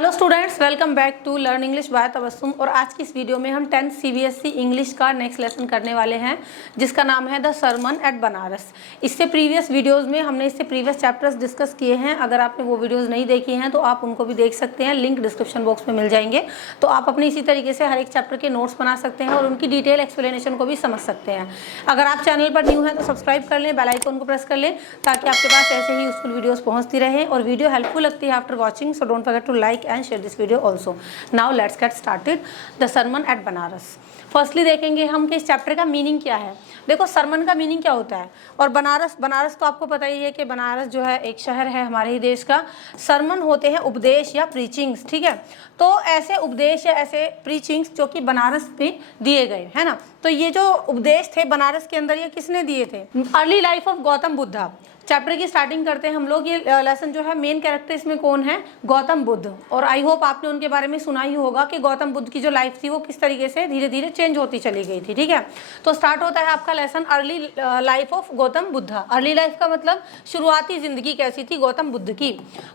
Hello students, welcome back to learn English by Tabassum. और आज की इस वीडियो में हम 10th सीबीएसई इंग्लिश का नेक्स्ट लेसन करने वाले हैं, जिसका नाम है द सरमन एट बनारस। इससे प्रीवियस वीडियोस में हमने इससे प्रीवियस चैप्टर्स डिस्कस किए हैं। अगर आपने वो वीडियोस नहीं देखी हैं तो आप उनको भी देख सकते हैं, लिंक डिस्क्रिप्शन बॉक्स में मिल जाएंगे। तो आप अपने इसी तरीके से हर एक चैप्टर के नोट्स बना सकते हैं और उनकी डिटेल एक्सप्लेनेशन को भी समझ सकते हैं। अगर आप चैनल पर न्यू हैं तो सब्सक्राइब कर लें, बेल आइकन को प्रेस कर लें, ताकि आपके पास ऐसे ही यूजफुल वीडियोस पहुंचती रहें। और वीडियो हेल्पफुल लगती है after watching, so don't forget to like and share this video also. Now let's get started. The sermon at Banaras. Firstly देखेंगे हम कि इस चैप्टर का मीनिंग क्या है। देखो, सरमन का मीनिंग क्या होता है, और बनारस तो आपको पता ही है कि बनारस जो है एक शहर है हमारे ही देश का। सरमन होते हैं उपदेश या प्रीचिंग्स, ठीक है। तो ऐसे उपदेश या ऐसे प्रीचिंग्स जो कि बनारस में दिए गए, है ना। तो ये जो उपदेश थे बनारस के अंदर, ये किसने दिए थे? Early life of Gautam Buddha. Chapter की स्टार्टिंग करते हैं हम लोग। ये लेसन जो है, मेन कैरेक्टर इसमें कौन है? गौतम बुद्ध। और आई होप आपने उनके बारे में सुना ही होगा कि गौतम बुद्ध की जो लाइफ थी वो किस तरीके से धीरे धीरे चेंज होती चली गई थी, ठीक है। तो स्टार्ट होता है आपका lesson early life of Gautam Buddha. Early life का मतलब शुरुआती जिंदगी कैसी थी गौतम बुद्ध की।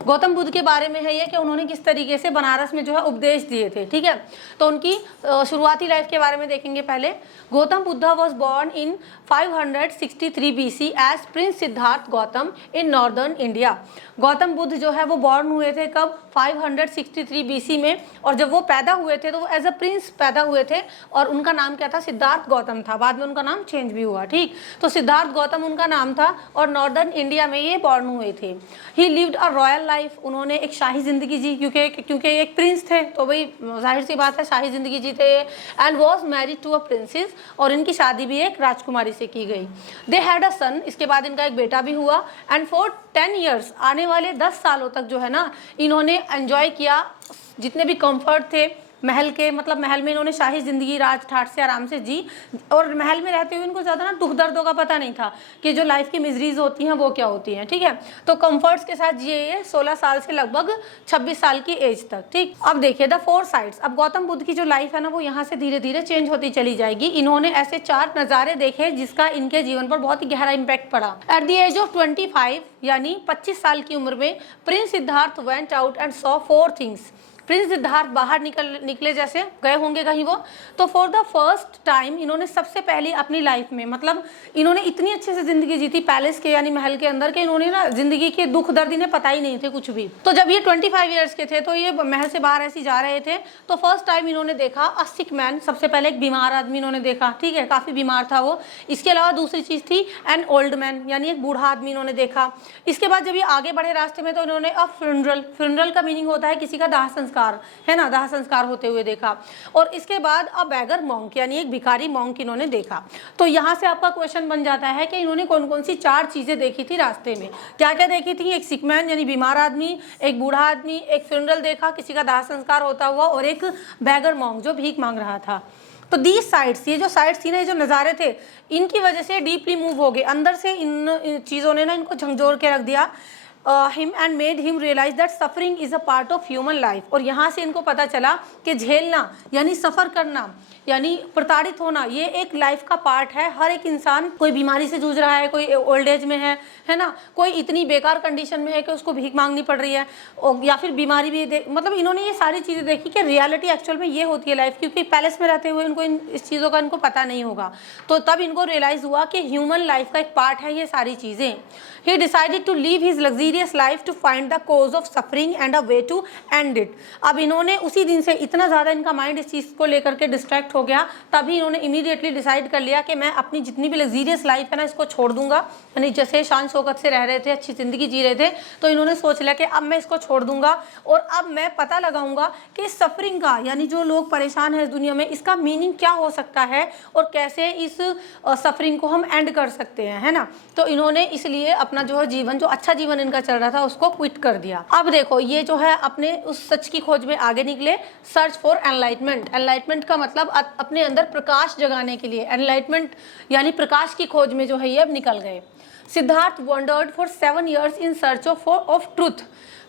गौतम बुद्ध के बारे में है ये कि उन्होंने किस तरीके से बनारस में जो है उपदेश दिए थे, ठीक है। तो उनकी शुरुआती लाइफ के बारे में देखेंगे पहले। Gautam Buddha was born in 563 BC as prince Siddhartha Gautam in northern India. Gautam Buddha जो है वो बॉर्न हुए थे कब? 563 BC में। और जब वो पैदा हुए थे तो वो एज अ प्रिंस पैदा हुए थे, और उनका नाम क्या था? सिद्धार्थ गौतम था। बाद में उनका नाम चेंज भी हुआ, ठीक। तो सिद्धार्थ गौतम उनका नाम था, और नॉर्दर्न इंडिया में ये बॉर्न हुए थे। ही लिव्ड अ रॉयल लाइफ। उन्होंने एक शाही जिंदगी जी, क्योंकि एक प्रिंस थे तो भाई जाहिर सी बात है शाही जिंदगी जीते। And was married to a princess, और इनकी शादी भी एक राजकुमारी से की गई। दे हैड अ सन, इसके बाद इनका एक बेटा भी हुआ। एंड फॉर 10 years, आने वाले 10 सालों तक जो है ना, इन्होंने एंजॉय किया जितने भी कंफर्ट थे महल के। मतलब महल में इन्होंने शाही जिंदगी राज ठाट से आराम से जी, और महल में रहते हुए इनको ज़्यादा ना दुख दर्दों का पता नहीं था कि जो लाइफ की मिजरीज होती हैं वो क्या होती हैं, ठीक है। तो कंफर्ट्स के साथ जिए ये 16 साल से लगभग 26 साल की एज तक, ठीक। अब देखिए द 4 साइड्स। अब गौतम बुद्ध की जो लाइफ है ना वो यहाँ से धीरे धीरे चेंज होती चली जाएगी। इन्होंने ऐसे 4 नज़ारे देखे जिसका इनके जीवन पर बहुत ही गहरा इम्पैक्ट पड़ा। एट द एज ऑफ 25, यानी 25 साल की उम्र में, Prince Siddharth went out and saw 4 things. Prince Siddharth बाहर निकले जैसे गए होंगे कहीं वो, तो फॉर द फर्स्ट टाइम इन्होंने सबसे पहले अपनी लाइफ में, मतलब इन्होंने इतनी अच्छे से जिंदगी जी थी पैलेस के यानी महल के अंदर, के इन्होंने ना जिंदगी के दुख दर्द इन्हें पता ही नहीं थे कुछ भी। तो जब ये 25 ईयर्स के थे तो ये महल से बाहर ऐसे जा रहे थे, तो फर्स्ट टाइम इन्होंने देखा अ सिक मैन। सबसे पहले एक बीमार आदमी इन्होंने देखा, ठीक है, काफी बीमार था वो। इसके अलावा दूसरी चीज थी एन ओल्ड मैन, यानी एक बूढ़ा आदमी इन्होंने देखा। इसके बाद जब ये आगे बढ़े रास्ते में तो इन्होंने अ फ्यूनरल का मीनिंग होता है किसी का दाह संस्कार, है ना, दाह संस्कार होते हुए देखा। और इसके बाद अ बैगर मॉन्क, यानी एक भिखारी मॉन्क इन्होंने देखा। तो यहाँ से आपका क्वेश्चन बन जाता है कि इन्होंने कौन कौन सी 4 चीजें देखी थी रास्ते में। क्या क्या देखी थी? एक सिकमैन यानी बीमार आदमी, एक बूढ़ा आदमी, एक फ्यूनरल देखा किसी का दाह संस्कार होता हुआ, और एक बैगर मॉन्क जो भीख मांग रहा था। तो दीज साइड्स, ये जो साइड्स थी ना, ये जो नज़ारे थे, इनकी वजह से डीपली मूव हो गए अंदर से। इन चीज़ों ने ना इनको झंझोर के रख दिया him and made him realize that suffering is a part of human life। और यहाँ से इनको पता चला कि झेलना यानी सफ़र करना यानी प्रताड़ित होना ये एक लाइफ का पार्ट है। हर एक इंसान कोई बीमारी से जूझ रहा है, कोई ओल्ड एज में है ना, कोई इतनी बेकार कंडीशन में है कि उसको भीख मांगनी पड़ रही है, या फिर बीमारी भी मतलब इन्होंने ये सारी चीज़ें देखी कि रियलिटी एक्चुअल में ये होती है लाइफ। क्योंकि पैलेस में रहते हुए इनको इस चीज़ों का इनको पता नहीं होगा, तो तब इनको रियलाइज़ हुआ कि ह्यूमन लाइफ का एक पार्ट है ये सारी चीज़ें। He decided to leave his luxurious life to find the cause of suffering and a way to end it. अब इन्होंने उसी दिन से इतना ज़्यादा इनका माइंड इस चीज़ को लेकर के डिस्ट्रैक्ट हो गया, तभी इन्होंने इमीडिएटली डिसाइड कर लिया कि मैं अपनी जितनी भी लग्जीरियस लाइफ है ना इसको छोड़ दूंगा। यानी जैसे शान शौकत से रह रहे थे, अच्छी ज़िंदगी जी रहे थे, तो इन्होंने सोच लिया कि अब मैं इसको छोड़ दूंगा, और अब मैं पता लगाऊंगा कि सफरिंग का यानी जो लोग परेशान हैं इस दुनिया में, इसका मीनिंग क्या हो सकता है और कैसे इस सफरिंग को हम एंड कर सकते हैं, है ना। तो इन्होंने इसलिए अपना जो है जीवन, जो अच्छा जीवन इनका चल रहा था, उसको क्विट कर दिया। अब देखो ये जो है अपने उस सच की खोज में आगे निकले। Search for enlightenment. एनलाइटमेंट का मतलब अपने अंदर प्रकाश जगाने के लिए, एनलाइटमेंट यानी प्रकाश की खोज में जो है ये अब निकल गए। Siddhartha wandered for 7 years in search of truth.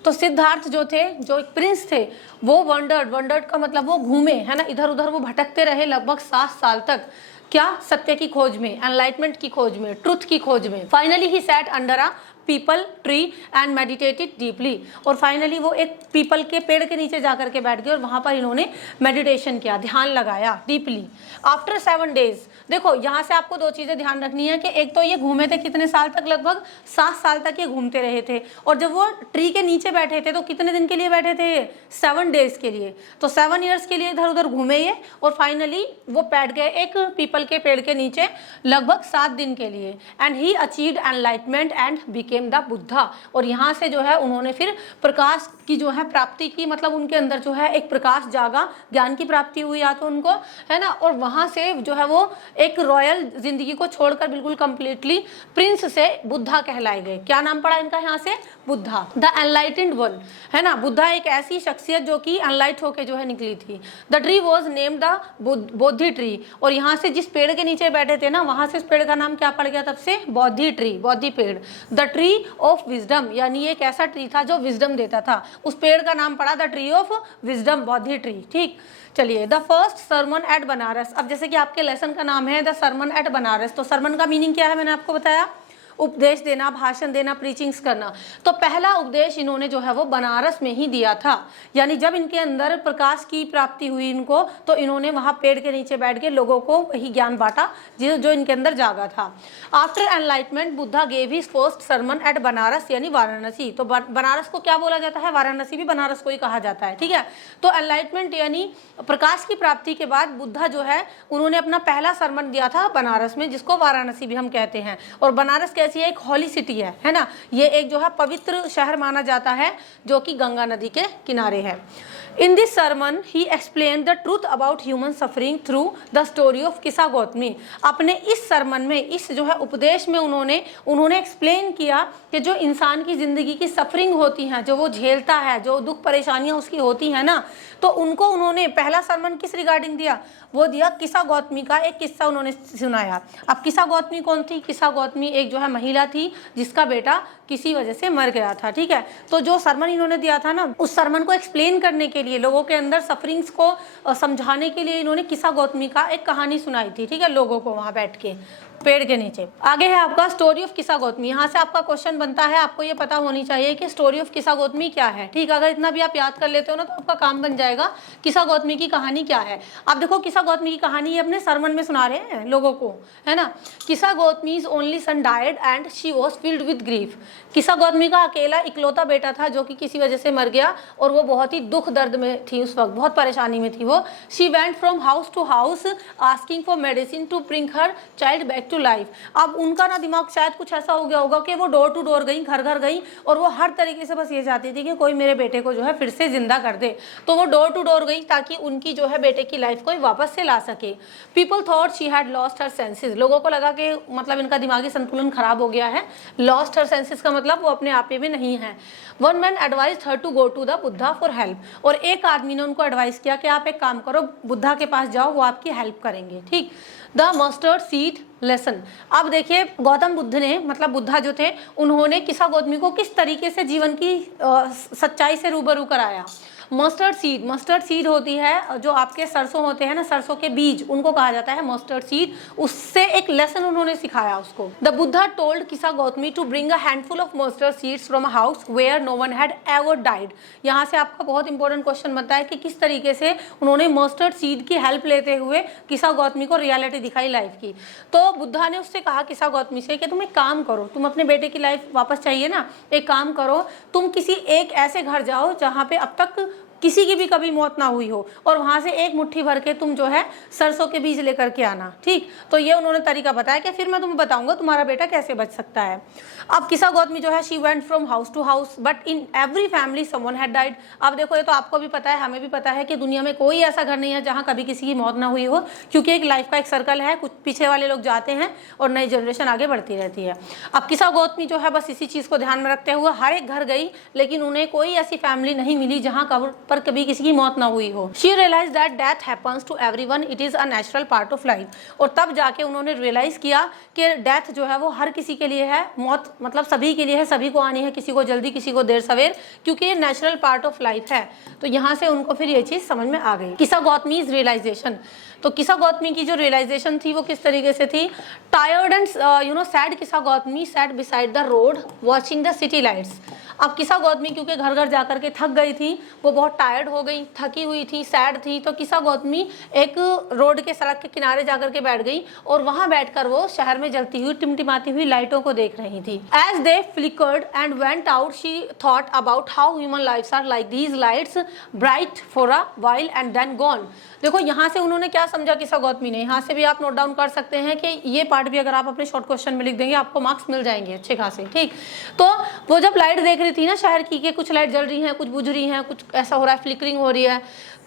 तो सिद्धार्थ जो थे, जो एक प्रिंस थे, वो वंडर्ड का मतलब वो घूमे, है ना, इधर उधर वो भटकते रहे लगभग 7 साल तक। क्या? सत्य की खोज में, एनलाइटमेंट की खोज में, ट्रुथ की खोज में। Finally he sat under a people tree and meditated deeply. और फाइनली वो एक पीपल के पेड़ के नीचे जाकर के बैठ गए और वहाँ पर इन्होंने मेडिटेशन किया, ध्यान लगाया डीपली। आफ्टर 7 days, देखो यहाँ से आपको 2 चीज़ें ध्यान रखनी है कि एक तो ये घूमे थे कितने साल तक, लगभग 7 साल तक ये घूमते रहे थे। और जब वो ट्री के नीचे बैठे थे तो कितने दिन के लिए बैठे थे ये? 7 days के लिए। तो 7 years के लिए इधर उधर घूमे ये और फाइनली वो बैठ गए एक पीपल के पेड़ के नीचे लगभग 7 दिन के लिए। And he achieved enlightenment and became the Buddha. और यहाँ से जो है उन्होंने फिर प्रकाश की जो है प्राप्ति की, मतलब उनके अंदर जो है एक प्रकाश जागा, ज्ञान की प्राप्ति हुई या तो उनको, है ना। और वहाँ से जो है वो एक रॉयल जिंदगी को छोड़कर बिल्कुल कंप्लीटली प्रिंस से बुद्धा कहलाए गए। क्या नाम पड़ा इनका यहाँ से? बुद्धा, द एनलाइटेंड वन, है ना। बुद्धा एक ऐसी शख्सियत जो कि एनलाइट होके जो है निकली थी। The tree was named the Bodhi tree. और यहाँ से जिस पेड़ के नीचे बैठे थे ना, वहाँ से इस पेड़ का नाम क्या पड़ गया तब से? बोधि ट्री, बोधि पेड़। द ट्री ऑफ विजडम, यानी एक ऐसा ट्री था जो विजडम देता था, उस पेड़ का नाम पड़ा the tree of wisdom, Bodhi tree. ठीक, चलिए। The first sermon at Banaras. अब जैसे कि आपके लेसन का नाम है द सरमन एट बनारस, तो सरमन का मीनिंग क्या है मैंने आपको बताया? उपदेश देना, भाषण देना, प्रीचिंग्स करना। तो पहला उपदेश इन्होंने जो है वो बनारस में ही दिया था। यानी जब इनके अंदर प्रकाश की प्राप्ति हुई इनको, तो इन्होंने वहाँ पेड़ के नीचे बैठ के लोगों को वही ज्ञान बांटा जो इनके अंदर जागा था। After enlightenment Buddha gave his first sermon at Banaras, यानी वाराणसी। तो बनारस को क्या बोला जाता है? वाराणसी भी बनारस को ही कहा जाता है, ठीक है। तो एनलाइटमेंट यानी प्रकाश की प्राप्ति के बाद बुद्धा जो है उन्होंने अपना पहला सरमन दिया था बनारस में, जिसको वाराणसी भी हम कहते हैं। और बनारस ऐसी एक हॉली सिटी है ना। ये एक जो है पवित्र शहर माना जाता है जो कि गंगा नदी के किनारे है। In this sermon he explain the truth about human suffering through the story of Kisa Gotami. अपने इस सरमन में, इस जो है उपदेश में उन्होंने एक्सप्लेन किया कि जो इंसान की ज़िंदगी की सफरिंग होती हैं, जो वो झेलता है, जो दुख परेशानियां उसकी होती हैं ना, तो उनको उन्होंने पहला सरमन किस रिगार्डिंग दिया? वो दिया किस्सा गौतमी का, एक किस्सा उन्होंने सुनाया। अब किस्सा गौतमी कौन थी? किस्सा गौतमी एक जो है महिला थी जिसका बेटा किसी वजह से मर गया था, ठीक है। तो जो सरमन इन्होंने दिया था ना, उस सरमन को एक्सप्लेन करने के लिए, लोगों के अंदर सफरिंग्स को समझाने के लिए इन्होंने किस्सा गौतमी का एक कहानी सुनाई थी, ठीक है, लोगों को वहाँ बैठ के पेड़ के नीचे। आगे है आपका स्टोरी ऑफ किस्सा गौतमी। यहाँ से आपका क्वेश्चन बनता है, आपको ये पता होनी चाहिए कि स्टोरी ऑफ किस्सा गौतमी क्या है, ठीक। अगर इतना भी आप याद कर लेते हो ना तो आपका काम बन जाएगा। किस्सा गौतमी की कहानी क्या है? आप देखो, किस्सा गौतमी की कहानी ये अपने सरमन में सुना रहे हैं लोगों को, है ना। Kisa Gautami's only son died and she was filled with grief. Kisa Gautami का अकेला इकलौता बेटा था जो कि किसी वजह से मर गया और वो बहुत ही दुख दर्द में थी, उस वक्त बहुत परेशानी में थी वो। She went from house to house asking for medicine to bring her child back to life. अब उनका ना दिमाग शायद कुछ ऐसा हो गया होगा कि वो डोर टू डोर गई, घर घर गई, और वो हर तरीके से बस ये चाहती थी कि कोई मेरे बेटे को जो है फिर से जिंदा कर दे। तो वो डोर टू डोर गई ताकि उनकी जो है बेटे की लाइफ को वापस से ला सके। People thought she had lost her senses. लोगों को लगा कि मतलब इनका दिमागी संतुलन खराब हो गया है। लॉस्ट हर सेंसेस का मतलब वो अपने आप में नहीं है। One man advise her to go to the Buddha for help. और एक आदमी ने उनको एडवाइस किया कि आप एक काम करो, बुद्धा के पास जाओ, वो आपकी हेल्प करेंगे, ठीक। The mustard seed lesson. अब देखिए, गौतम बुद्ध ने, मतलब बुद्धा जो थे, उन्होंने किस्सा गौतमी को किस तरीके से जीवन की सच्चाई से रूबरू कराया। मस्टर्ड सीड होती है जो आपके सरसों होते हैं ना, सरसों के बीज, उनको कहा जाता है मस्टर्ड सीड। उससे एक लेसन उन्होंने सिखाया उसको। The Buddha told Kisa Gotami to bring a handful of mustard seeds from a house where no one had ever died. यहाँ से आपका बहुत इंपॉर्टेंट क्वेश्चन बनता है कि किस तरीके से उन्होंने मस्टर्ड सीड की हेल्प लेते हुए किस्सा गौतमी को रियलिटी दिखाई लाइफ की। तो बुद्धा ने उससे कहा किस्सा गौतमी से कि तुम एक काम करो, तुम अपने बेटे की लाइफ वापस चाहिए ना, एक काम करो, तुम किसी एक ऐसे घर जाओ जहाँ पे अब तक किसी की भी कभी मौत ना हुई हो, और वहाँ से एक मुट्ठी भर के तुम जो है सरसों के बीज लेकर के आना, ठीक। तो ये उन्होंने तरीका बताया कि फिर मैं तुम्हें बताऊंगा तुम्हारा बेटा कैसे बच सकता है। अब किस्सा गौतमी जो है she went from house to house but in every family someone had died. अब देखो, ये तो आपको भी पता है, हमें भी पता है कि दुनिया में कोई ऐसा घर नहीं है जहाँ कभी किसी की मौत ना हुई हो, क्योंकि एक लाइफ का एक सर्कल है, कुछ पीछे वाले लोग जाते हैं और नई जनरेशन आगे बढ़ती रहती है। अब किस्सा गौतमी जो है बस इसी चीज़ को ध्यान में रखते हुए हर एक घर गई, लेकिन उन्हें कोई ऐसी फैमिली नहीं मिली जहाँ पर कभी किसी की मौत ना हुई हो। She realize that death happens to everyone, it is a natural part of life. और तब जाके उन्होंने रियलाइज़ किया कि डेथ जो है वो हर किसी के लिए है, मौत मतलब सभी के लिए है, सभी को आनी है, किसी को जल्दी किसी को देर सवेर, क्योंकि ये नेचुरल पार्ट ऑफ लाइफ है। तो यहाँ से उनको फिर ये चीज़ समझ में आ गई। किसा गौतमीज रियलाइजेशन, तो किसा गौतमी की जो रियलाइजेशन थी वो किस तरीके से थी। Tired and sad Kisa Gotami sat beside the road watching the city lights. अब किसा गौतमी क्योंकि घर घर जाकर के थक गई थी, वो बहुत टायर्ड हो गई, थकी हुई थी, सैड थी, तो किसा गौतमी एक रोड के सड़क के किनारे जाकर के बैठ गई और वहां बैठकर वो शहर में जलती हुई टिमटिमाती हुई लाइटों को देख रही थी। As they flickered and went out she thought about how human lifes are like these lights, bright for a while and then gone. देखो यहाँ से उन्होंने क्या समझा किसा गौतमी ने, यहाँ से भी आप नोट डाउन कर सकते हैं कि ये पार्ट भी अगर आप अपने शॉर्ट क्वेश्चन में लिख देंगे आपको मार्क्स मिल जाएंगे अच्छे खासे, ठीक। तो वो जब लाइट देख रही थी ना शहर की, कि कुछ लाइट जल रही हैं, कुछ बुझ रही हैं, कुछ ऐसा हो रहा है, फ्लिकरिंग हो रही है,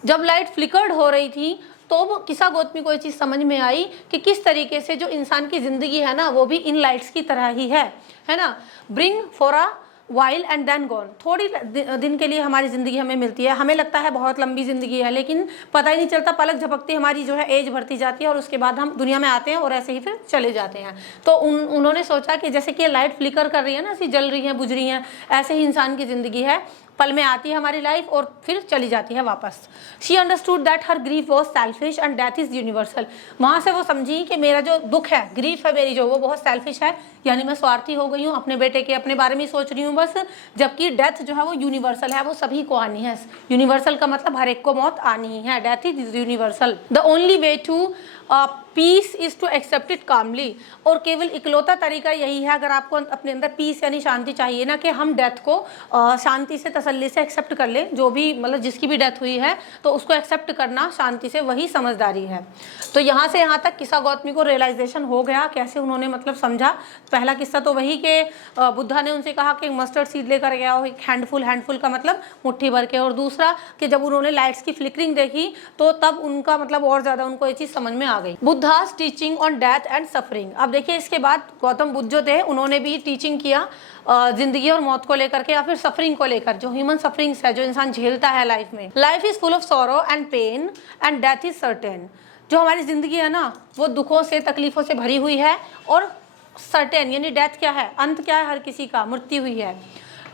जब लाइट फ्लिकर्ड हो रही थी तो वो किसा गौतमी को ये चीज़ समझ में आई कि किस तरीके से जो इंसान की ज़िंदगी है ना वो भी इन लाइट्स की तरह ही है ना। Bring for a while and then gone, थोड़ी दिन के लिए हमारी ज़िंदगी हमें मिलती है, हमें लगता है बहुत लंबी ज़िंदगी है, लेकिन पता ही नहीं चलता, पलक झपकती हमारी जो है एज बढ़ती जाती है और उसके बाद हम दुनिया में आते हैं और ऐसे ही फिर चले जाते हैं। तो उन्होंने सोचा कि जैसे कि लाइट फ्लिकर कर रही है ना, ऐसी जल रही है, बुझ रही हैं, ऐसे ही इंसान की ज़िंदगी है, पल में आती है हमारी लाइफ और फिर चली जाती है वापस। She understood that her grief was selfish and death is universal. वहाँ से वो समझी कि मेरा जो दुख है, ग्रीफ है मेरी जो, वो बहुत सेल्फिश है, यानी मैं स्वार्थी हो गई हूँ, अपने बेटे के अपने बारे में सोच रही हूँ बस, जबकि डेथ जो है वो यूनिवर्सल है, वो सभी को आनी है। यूनिवर्सल का मतलब हर एक को मौत आनी ही है, death is universal. The only way to peace is to accept it calmly, और केवल इकलौता तरीका यही है, अगर आपको अपने अंदर पीस यानी शांति चाहिए ना, कि हम डेथ को शांति से तसल्ली से एक्सेप्ट कर लें, जो भी मतलब जिसकी भी डेथ हुई है तो उसको एक्सेप्ट करना शांति से, वही समझदारी है। तो यहाँ से यहाँ तक किसा गौतमी को रियलाइजेशन हो गया, कैसे उन्होंने मतलब समझा। पहला किस्सा तो वही कि बुद्धा ने उनसे कहा कि मस्टर्ड सीड लेकर गया हो, एक हैंडफुल का मतलब मुट्ठी भर के, और दूसरा कि जब उन्होंने लाइट्स की फ्लिकरिंग देखी तो तब उनका मतलब और ज़्यादा उनको ये चीज़ समझ में आ गई। Buddhas teaching on death and suffering. अब देखिए इसके बाद गौतम बुद्ध जो थे उन्होंने भी टीचिंग किया जिंदगी और मौत को लेकर के, या फिर सफरिंग को लेकर, जो ह्यूमन सफरिंग्स है, जो इंसान झेलता है लाइफ में। Life is full of sorrow and pain and death is certain. जो हमारी जिंदगी है ना वो दुखों से तकलीफों से भरी हुई है, और सर्टेन यानी डेथ क्या है, अंत क्या है, हर किसी का मृत्यु हुई है।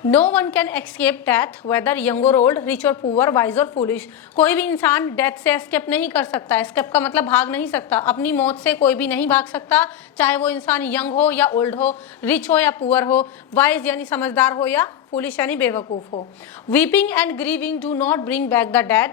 No one can escape death whether young और ओल्ड, रिच और पुअर, वाइज और फूलिश। कोई भी इंसान डेथ से एस्केप नहीं कर सकता। एस्केप का मतलब भाग नहीं सकता, अपनी मौत से कोई भी नहीं भाग सकता, चाहे वो इंसान यंग हो या ओल्ड हो, रिच हो या पुअर हो, वाइज यानी समझदार हो या फूलिश यानी बेवकूफ़ हो। Weeping and grieving do not bring back the dead,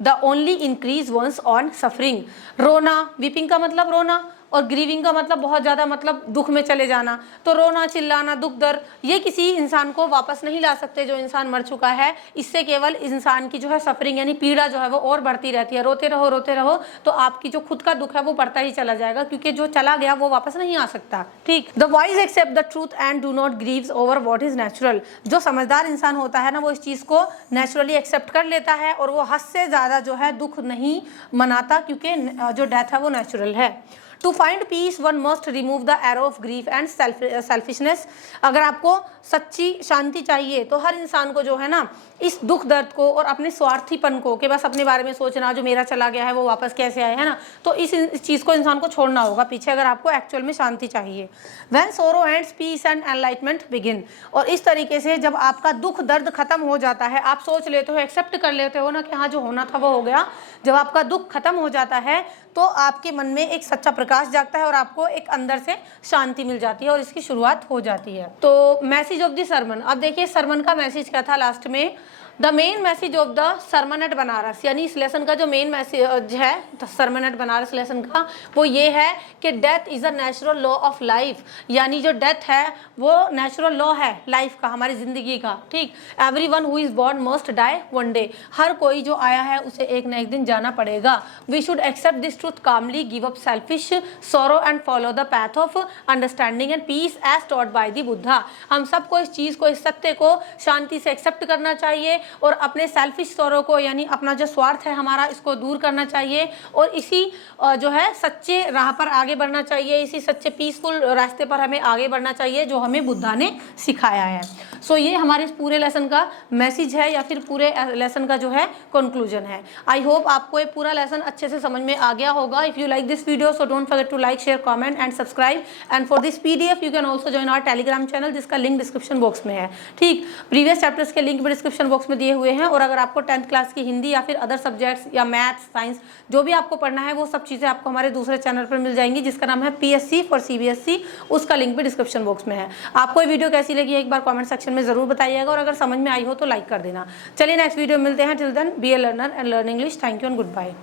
they only increase one's own suffering. रोना, वीपिंग का मतलब रोना, और ग्रीविंग का मतलब बहुत ज़्यादा मतलब दुख में चले जाना। तो रोना, चिल्लाना, दुख दर्द, ये किसी इंसान को वापस नहीं ला सकते जो इंसान मर चुका है। इससे केवल इंसान की जो है सफरिंग यानी पीड़ा जो है वो और बढ़ती रहती है। रोते रहो तो आपकी जो खुद का दुख है वो बढ़ता ही चला जाएगा, क्योंकि जो चला गया वो वापस नहीं आ सकता, ठीक। The wise accept the truth and do not grieves over what is natural. जो समझदार इंसान होता है ना वो इस चीज़ को नेचुरली एक्सेप्ट कर लेता है, और वो हद से ज़्यादा जो है दुख नहीं मनाता, क्योंकि जो डेथ है वो नेचुरल है। To find peace one must remove the arrow of grief and selfishness. अगर आपको सच्ची शांति चाहिए तो हर इंसान को जो है ना इस दुख दर्द को और अपने स्वार्थीपन को, कि बस अपने बारे में सोचना, जो मेरा चला गया है वो वापस कैसे आए, है ना, तो इस चीज़ को इंसान को छोड़ना होगा पीछे, अगर आपको एक्चुअल में शांति चाहिए। When sorrow ends peace and enlightenment begin. और इस तरीके से जब आपका दुख दर्द खत्म हो जाता है, आप सोच लेते हो, एक्सेप्ट कर लेते हो ना कि हाँ जो होना था वो हो गया, जब आपका दुख खत्म हो जाता है तो आपके मन में एक सच्चा प्रकाश जागता है और आपको एक अंदर से शांति मिल जाती है, और इसकी शुरुआत हो जाती है। तो मैसेज ऑफ द सरमन। अब देखिए सरमन का मैसेज क्या था लास्ट में। The main message of the sermon at Banaras, यानी इस लेसन का जो मेन मैसेज है सरमन एट बनारस लेसन का, वो ये है कि death is a natural law of life. यानी जो डेथ है वो नेचुरल लॉ है लाइफ का, हमारी ज़िंदगी का, ठीक। Everyone who is born must die one day. हर कोई जो आया है उसे एक न एक दिन जाना पड़ेगा। We should accept this truth calmly, give up selfish sorrow and follow the path of understanding and peace as taught by the Buddha. हम सबको इस चीज़ को, इस सत्य को शांति से एक्सेप्ट करना चाहिए, और अपने सेल्फिश सौरों को यानी अपना जो स्वार्थ है हमारा, इसको दूर करना चाहिए, और इसी जो है सच्चे राह पर आगे बढ़ना चाहिए, इसी सच्चे पीसफुल रास्ते पर हमें आगे बढ़ना चाहिए जो हमें बुद्धा ने सिखाया है। सो ये हमारे इस पूरे लेसन का मैसेज है या फिर पूरे लेसन का जो है कंक्लूजन है। आई होप आपको ये पूरा लेसन अच्छे से समझ में आ गया होगा। If you like this video so don't forget to like, share, comment and subscribe. And for this PDF you can also join our Telegram channel, जिसका लिंक डिस्क्रिप्शन बॉक्स में है। ठीक, प्रीवियस चैप्टर्स के लिंक भी description box में दिए हुए हैं। और अगर आपको 10th क्लास की हिंदी या फिर अदर सब्जेक्ट्स या मैथ्स, साइंस जो भी आपको पढ़ना है वो सब चीज़ें आपको हमारे दूसरे चैनल पर मिल जाएंगी, जिसका नाम है PSC फॉर CBSC। उसका लिंक भी डिस्क्रिप्शन बॉक्स में है। आपको ये वीडियो कैसी लगी एक बार कमेंट सेक्शन में जरूर बताइएगा, और अगर समझ में आई हो तो लाइक कर देना। चलिए नेक्स्ट वीडियो मिलते हैं। Till then be a learner and learn English. Thank you and good bye.